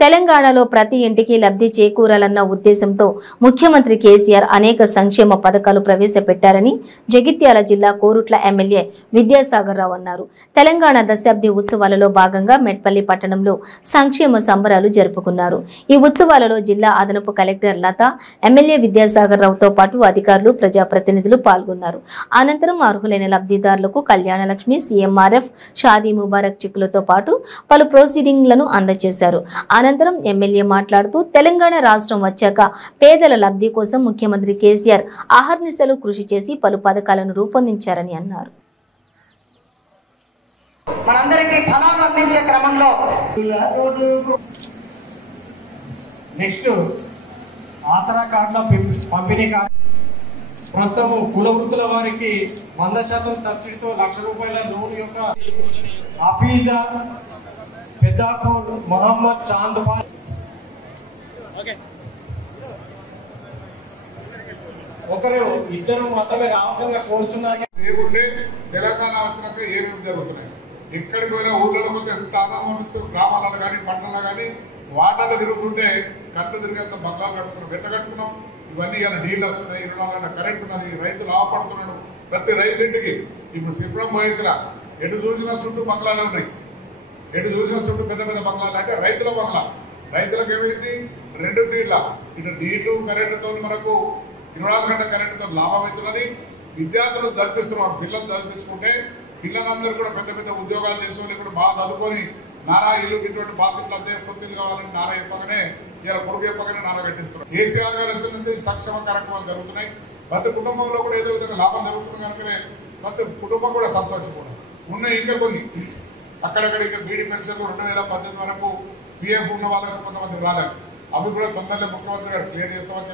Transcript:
తెలంగాణలో ప్రతి ఇంటికి లబ్ధి చేకూరాలన్న ఉద్దేశంతో ముఖ్యమంత్రి కేసీఆర్ అనేక సంక్షేమ పథకాలు ప్రవేశపెట్టారని జగిత్యాల జిల్లా కోరుట్ల ఎమ్మెల్యే విద్యాసాగర్ రావు అన్నారు. తెలంగాణ దశాబ్ది ఉత్సవాలలో భాగంగా మెట్పల్లి పట్టణంలో సంక్షేమ సంబరాలు జరుపుకున్నారు. ఈ ఉత్సవాలలో జిల్లా అదనపు కలెక్టర్ లత, ఎమ్మెల్యే విద్యాసాగర్ రావుతో పాటు అధికారులు, ప్రజాప్రతినిధులు పాల్గొన్నారు. అనంతరం అర్హులైన లబ్ధిదారులకు కళ్యాణ లక్ష్మి, సీఎంఆర్ఎఫ్, షాదీ ముబారక్ చెక్కులతో పాటు పలు ప్రొసీడింగ్లను అందజేశారు. అనంతరం ఎమ్మెల్యే మాట్లాడుతూ తెలంగాణ రాష్ట్రం వచ్చాక పేదల లబ్ధి కోసం ముఖ్యమంత్రి కేసీఆర్ అహర్నిశలు కృషి చేసి పలు పథకాలను రూపొందించారని అన్నారు. మనందరికీ ఫలాలు అందించే క్రమంలో నెక్స్ట్ ఆసరా కార్డుల పంపిణీ ప్రస్తుతం కుల వృత్తుల వారికి 100% సబ్సిడీతో ₹1,00,000 లోన్ యొక్క హఫీజా పెద్దాపూర్ మొహమ్మద్ చాంద్ ఒకరు ఇద్దరు మాత్రమే రావాల్సిందిగా కోరుతున్నారు. ఏముండే తెలంగాణ వచ్చినాక ఏమేమి జరుగుతున్నాయి, ఎక్కడికి పోయినా ఊళ్ళలో కొంత గ్రామాలలో కానీ పట్టణాల్లో కానీ వాటాలు తిరుగుతుంటే కళ్ళు తిరిగేంత బంగారు కట్టుకున్నాం, బెట్ట కట్టుకున్నాం. ఇవన్నీ ఇలా నీళ్ళు వస్తున్నాయి, 20 గంటల కరెంట్ ఉన్నది, రైతులు ఆపడుతున్నాడు. ప్రతి రైతుంటికి ఇప్పుడు శిబిరం పోయించిన ఎటు చూసినా చుట్టూ బంగ్లాలు ఉన్నాయి, ఎటు చూసిన చుట్టూ పెద్ద పెద్ద బంగ్లాలు. అంటే రైతుల బంగ్లా, రైతులకు ఏమైంది 2 తీర్ల ఇటు నీళ్లు కరెంటుతో మనకు 24 గంటల కరెంటుతో లాభం అవుతున్నది. విద్యార్థులు చదివిస్తున్నాం, పిల్లలు చదివించుకుంటే పిల్లలందరూ కూడా పెద్ద పెద్ద ఉద్యోగాలు చేసేవాళ్ళు ఇప్పుడు బాగా చదువుకొని నానా ఇల్లు ఇటువంటి బాధ్యతలు అంతే పూర్తిగా కావాలని నానా చెప్పగానే ఇలా కొడుకు చెప్పగానే నానా కట్టిస్తున్నారు. కేసీఆర్ గారు వచ్చిన నుంచి సంక్షేమ కార్యక్రమాలు జరుగుతున్నాయి. ప్రతి కుటుంబంలో కూడా ఏదో విధంగా లాభం జరుగుతుంది కనుకనే ప్రతి కుటుంబం కూడా సంతోషపడదు. ఉన్నాయి ఇంకా కొన్ని అక్కడక్కడ ఇంకా బీడీ పెన్షన్ 2018 వరకు పిఎఫ్ ఉన్న వాళ్ళకి కొంతమంది రాలేదు. అవి కూడా తొందరగా ముఖ్యమంత్రి గారు క్లియర్ చేస్తామని